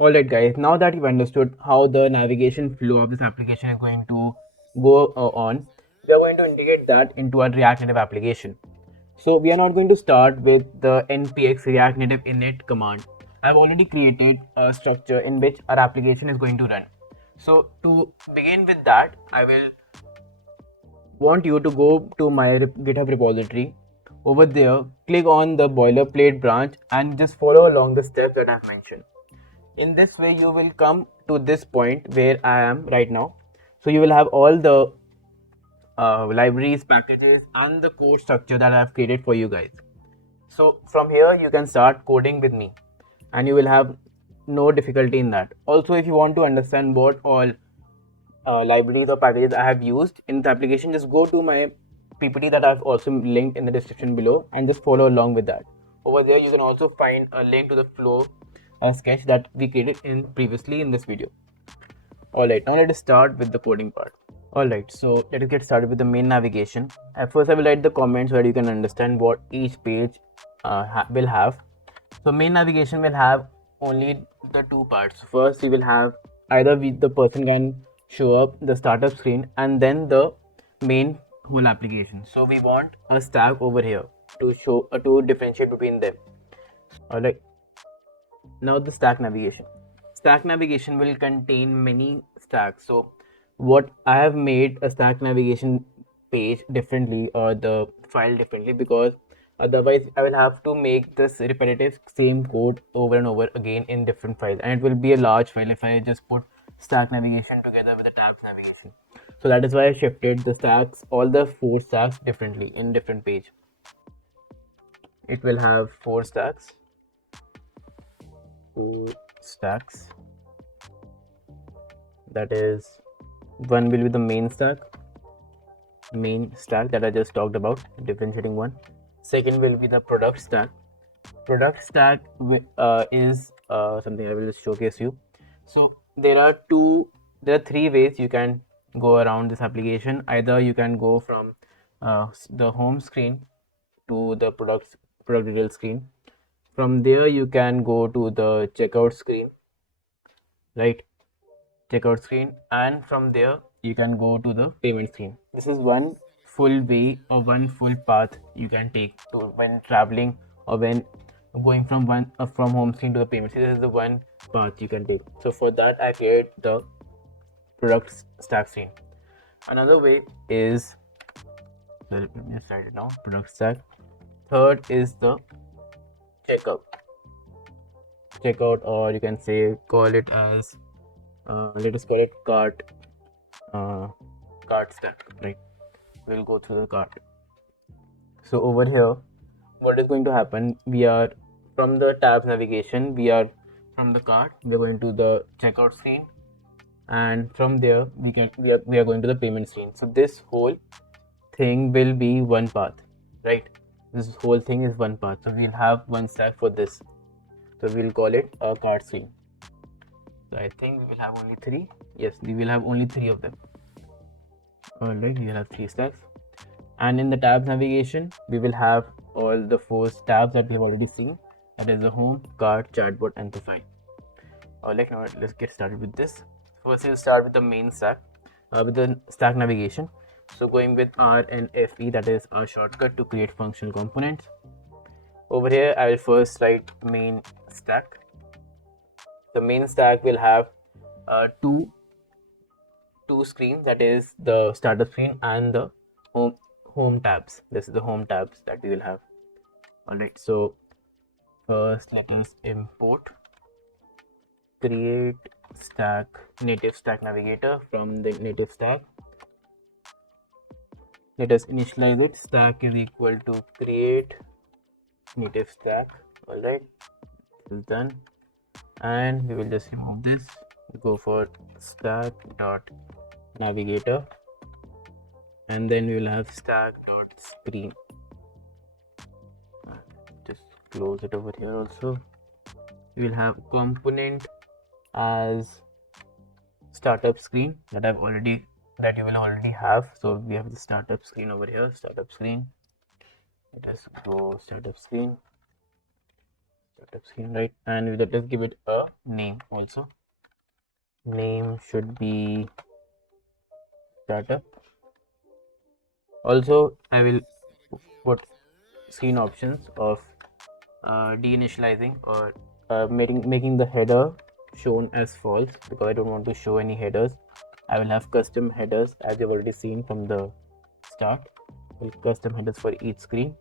Alright guys, now that you've understood how the navigation flow of this application is going to go on, we are going to integrate that into our React Native application. So we are not going to start with the npx react native init command. I've already created a structure in which our application is going to run. So to begin with that, I will want you to go to my GitHub repository. Over there, click on the boilerplate branch and just follow along the steps that I've mentioned. In this way, you will come to this point where I am right now. So you will have all the libraries, packages, and the code structure that I've created for you guys. So from here, you can start coding with me, and you will have no difficulty in that. Also, if you want to understand what all libraries or packages I have used in the application, just go to my PPT that I've also linked in the description below and just follow along with that. Over there, you can also find a link to the flow sketch that we created in previously in this video. Alright, now let us start with the coding part. Alright, so let us get started with the main navigation. At first, I will write the comments so that you can understand what each page will have. So main navigation will have only the two parts. First, we will have either the person can show up the startup screen and then the main whole application. So we want a stack over here to show to differentiate between them. Alright. Now the stack navigation. Stack navigation will contain many stacks. So what I have made a stack navigation page differently or the file differently because otherwise I will have to make this repetitive same code over and over again in different files, and it will be a large file if I just put stack navigation together with the tabs navigation. So that is why I shifted the stacks, all the four stacks differently in different page. It will have four stacks. Stacks, that is, one will be the main stack that I just talked about, differentiating one. Second will be the product stack. Product stack is something I will just showcase you. So there are three ways you can go around this application. Either you can go from the home screen to the product detail screen. From there you can go to the checkout screen, right? Checkout screen, and from there you can go to the payment screen. This is one full way or one full path you can take to when traveling or when going from from home screen to the payment screen. This is the one path you can take. So for that I create the product stack screen. Another way is, so let me just write it now, product stack. Third is the checkout, or you can say call it as let us call it cart stack, right? We'll go through the cart. So over here, what is going to happen, we are from the tabs navigation, we are from the cart, we are going to the checkout screen, and from there we are going to the payment screen. So this whole thing will be one path, right? This whole thing is one path, so we'll have one stack for this. So we'll call it a cart screen. So I think we will have only three. Yes, we will have only three of them. Alright, we will have three stacks. And in the tabs navigation, we will have all the four tabs that we have already seen. That is the home, cart, chatbot, and the file. Alright, now let's get started with this. First, we'll start with the main stack, with the stack navigation. So going with R and FE, that is our shortcut to create functional components. Over here, I will first write main stack. The main stack will have two screens, that is the startup screen and the home tabs. This is the home tabs that we will have. Alright, so first let us import create stack native stack navigator from the native stack. Let us initialize it. Stack is equal to create native stack. Alright, this is done, and we will just remove this. Go for stack dot navigator, and then we will have stack dot screen. Just close it over here. Also, we will have component as startup screen that you will already have. So we have the startup screen over here. Startup screen. Let us go startup screen. startup screen, right? And let us give it a name also. Name should be startup. Also, I will put screen options of deinitializing or making the header shown as false, because I don't want to show any headers. I will have custom headers, as you've already seen from the start. Will custom headers for each screen.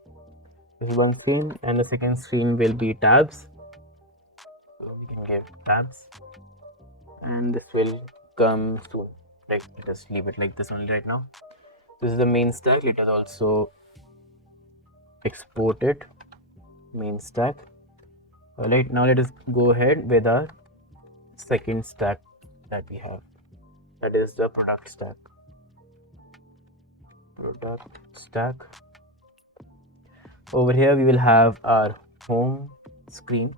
This is one screen, and the second screen will be tabs. So we can give tabs, and this will come soon. Right, let us leave it like this only right now. This is the main stack. Let us also export it. Main stack. Alright, now let us go ahead with our second stack that we have. That is the product stack. Product stack. Over here we will have our home screen.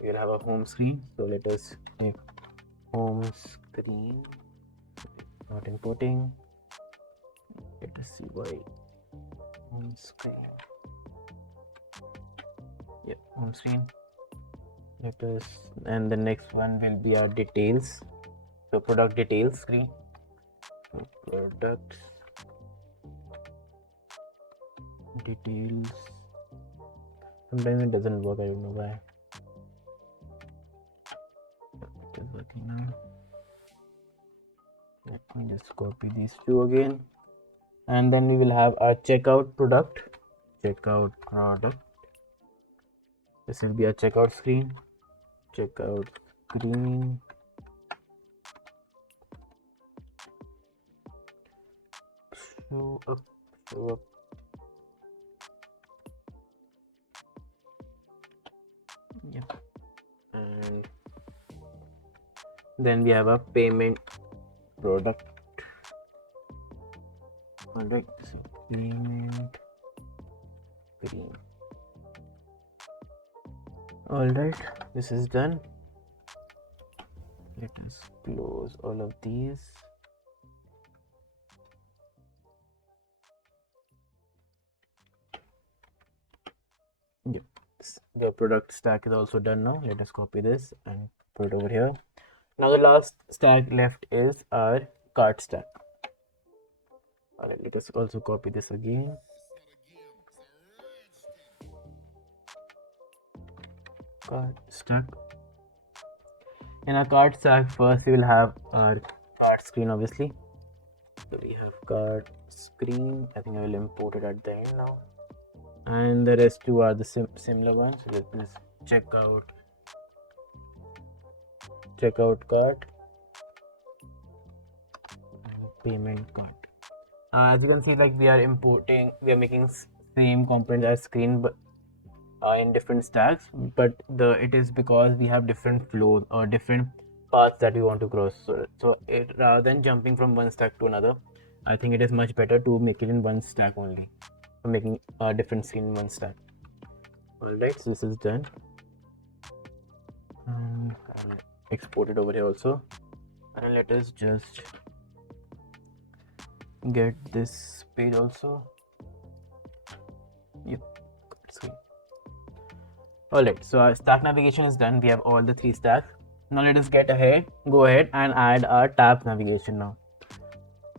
We will have a home screen. So let us make home screen. Not importing. Let us see why. Home screen. Yeah, home screen. Let us, and the next one will be our details. So product details screen. Products details. Sometimes it doesn't work. I don't know why. It is working now. Let me just copy these two again, and then we will have our checkout product. Checkout product. This will be a checkout screen. Checkout screen. Show up. Show up. Yep. And then we have a payment product. Alright, so payment screen. Alright, this is done. Let us close all of these. Yep, the product stack is also done now. Let us copy this and put it over here. Now the last stack left is our cart stack. Alright, let us also copy this again. Cart stack. In our cart stack, first we will have our cart screen, obviously. So we have cart screen. I think I will import it at the end now. And the rest two are the similar ones. So let us checkout cart and payment cart. As you can see, like we are making same components as screen, but in different stacks. But it is because we have different flows or different paths that we want to cross. So rather than jumping from one stack to another, I think it is much better to make it in one stack only. For making a different screen in one stack. Alright, so this is done. I'll export it over here also. And let us just get this page also. Yep, screen. Alright, so our stack navigation is done. We have all the three stacks. Now let us go ahead and add our tab navigation now.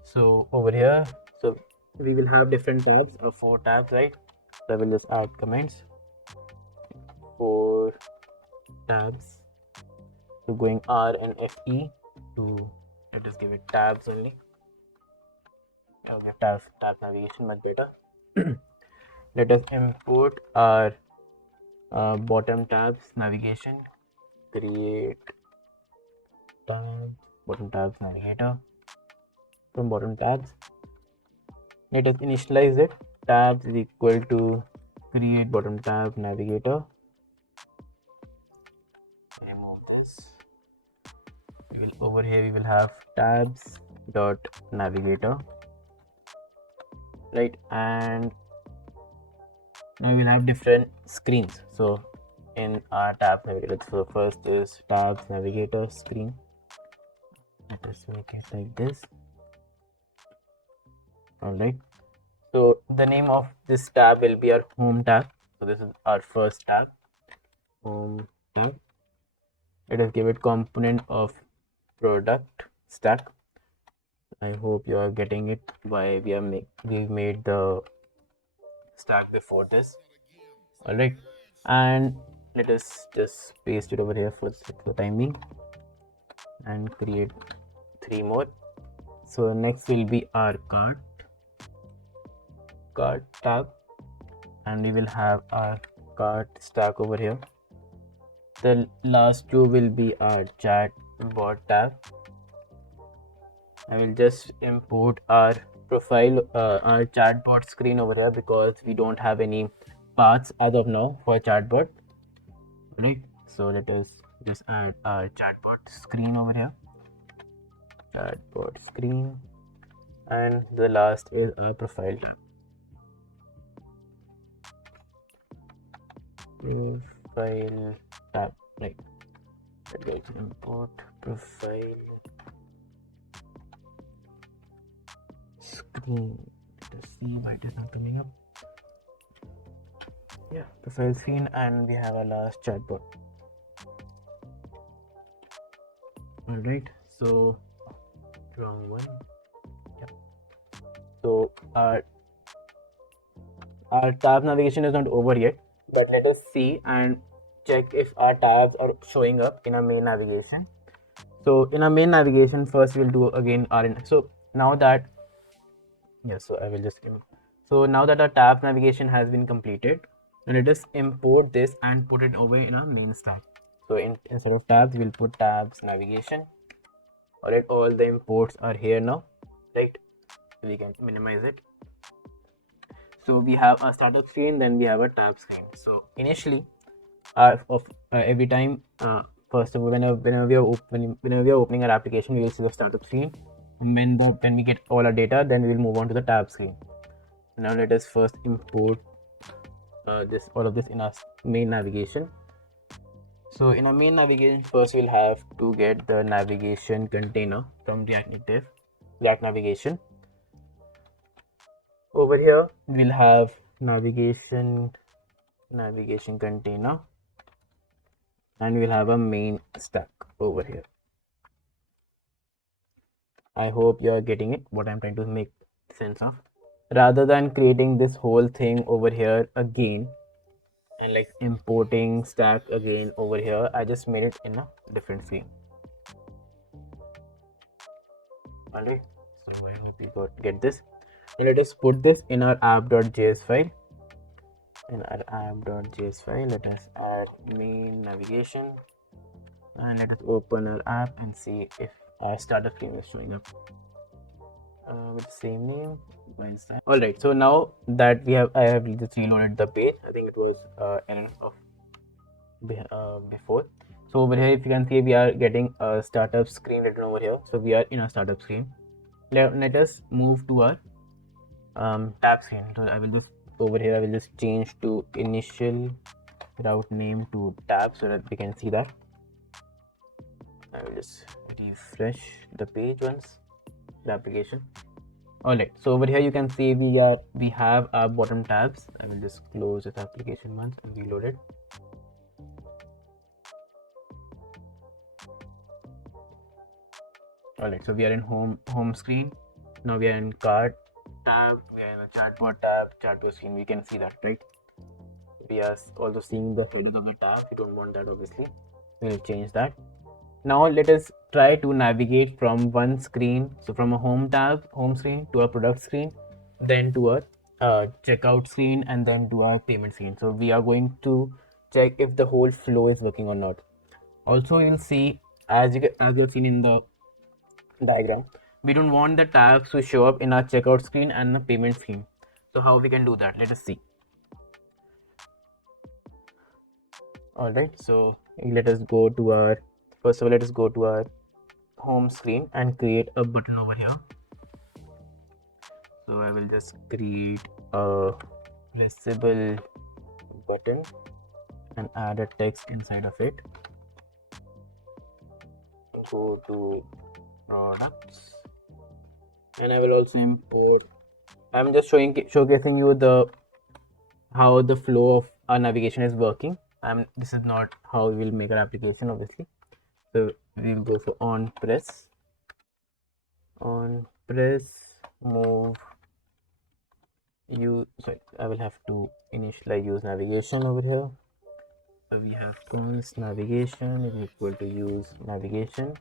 So over here, so we will have different tabs, 4 tabs, right? So I will just add comments. 4 tabs. So going R and FE to, let us give it tabs only. Okay, tab navigation much better. Let us import our bottom tabs navigation. Create tab, bottom tabs navigator. From bottom tabs, let us initialize it. Tabs is equal to create bottom tab navigator. Remove this. Over here we will have tabs dot navigator, right? And now we will have different screens. So in our tab navigator, so first is tabs navigator screen. Let us make it like this. Alright, so the name of this tab will be our home tab. So this is our first tab. Tab. Let us give it component of product stack. I hope you are getting it. Why we made the stack before this. All right, and let us just paste it over here for time being, and create 3 more. So next will be our cart tab, and we will have our cart stack over here. The last two will be our chat bot tab. I will just import our profile, our chatbot screen over here, because we don't have any paths as of now for chatbot. Right, so let us just add our chatbot screen over here. Chatbot screen, and the last is our profile tab. Profile tab, right. Let's import profile screen. Let us see why it is not coming up. Yeah, profile screen, and we have our last chatbot. All right, so wrong one. Yeah. So our tab navigation is not over yet, but let us see and check if our tabs are showing up in our main navigation. So in our main navigation, first we'll do again so now that so I will just so now that our tab navigation has been completed, let us import this and put it over in our main stack. So instead of tabs, we'll put tabs navigation. All right, all the imports are here now, right? We can minimize it. So we have a startup screen, then we have a tab screen. So initially, every time, first of all, whenever we are opening our application, we will see the startup screen, and when we get all our data, then we will move on to the tab screen. Now let us first import all of this in our main navigation. So in our main navigation, first we'll have to get the navigation container from React Navigation. Over here we'll have navigation container, and we'll have a main stack over here. I hope you're getting it, what I'm trying to make sense of. Rather than creating this whole thing over here again and like importing stack again over here, I just made it in a different screen. Alright, so I hope you get this. And let us put this in our app.js file. In our app.js file, let us add main navigation, and let us open our app and see if our startup screen is showing up with the same name. All right, so now that I have just reloaded the page. I think it was error of before. So over here, if you can see, we are getting a startup screen written over here. So we are in a startup screen. Let us move to our tab screen. So I will just over here, I will just change to initial route name to tab so that we can see that. I will just refresh the page once, the application. Alright, so over here you can see we have our bottom tabs. I will just close this application once and reload it. Alright, so we are in home screen. Now we are in cart tab, we are in the chatbot tab, chatbot screen. We can see that, right? We are also seeing the headers of the tab. We don't want that, obviously. We'll change that. Now let us try to navigate from one screen, so from a home screen to a product screen, then to a checkout screen, and then to our payment screen. So we are going to check if the whole flow is working or not. Also, you'll see, as you have seen in the diagram, we don't want the tabs to show up in our checkout screen and the payment screen. So how we can do that? Let us see. All right, so let us go to our first of all, let us go to our home screen and create a button over here. So I will just create a visible button and add a text inside of it. Go to products, and I will also import. I'm just showcasing you how the flow of our navigation is working. This is not how we will make our application, obviously. So we'll go for on press move you. Sorry, I will have to initialize use navigation over here. So we have const navigation is equal to use navigation,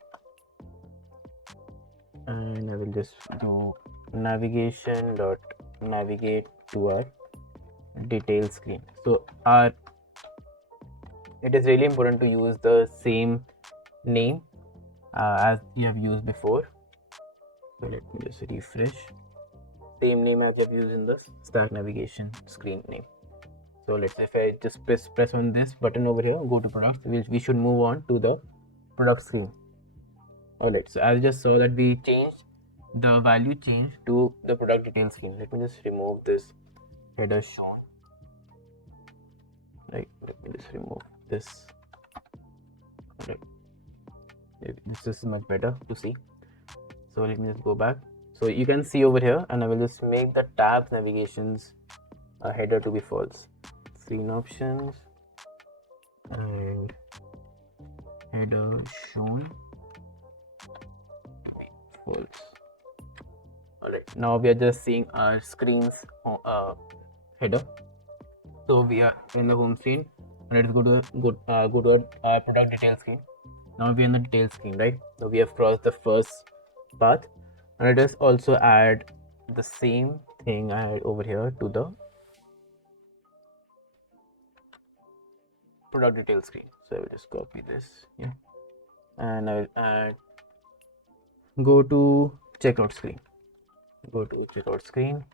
and I will just do navigation dot navigate to our detail screen. So it is really important to use the same name as you have used before. So let me just refresh. Same name as you have used in the stack navigation screen name. So let's say if I just press on this button over here, go to products, we should move on to the product screen. Alright, so as you just saw that we changed the value change to the product detail screen. Let me just remove this header shown. Right, let me just remove this. Right, this is much better to see. So let me just go back. So you can see over here, and I will just make the tabs navigations header to be false. Screen options and header shown false. Alright, now we are just seeing our screen's header. So we are in the home screen, and let's go to our product detail screen. Now we are in the detail screen, right? So we have crossed the first path, and let us also add the same thing I had over here to the product detail screen. So I will just copy this, yeah, and I will add go to checkout screen. Go to checkout screen.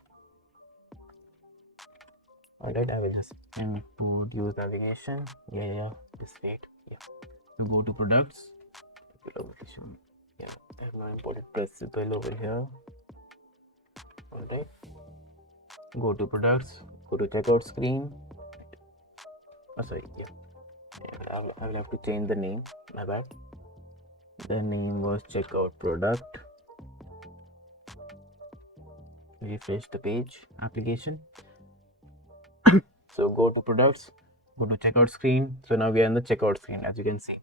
Alright, I will just import use navigation. Yeah, just wait. Yeah, so go to products. Yeah, I have now imported principal over here. Alright, go to products, go to checkout screen. Oh, sorry, yeah, I will have to change the name. My bad. The name was checkout product. Refresh the page application. So go to products, go to checkout screen. So now we are in the checkout screen, as you can see.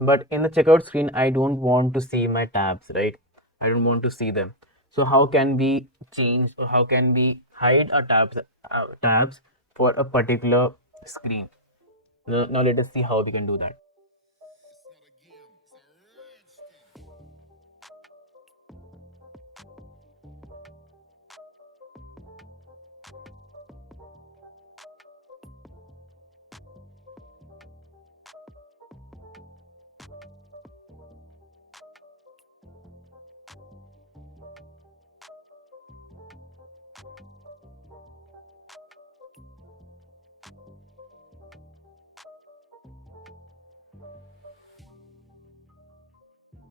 But in the checkout screen, I don't want to see my tabs, right? I don't want to see them. So how can we change, or how can we hide our tabs for a particular screen? Now let us see how we can do that.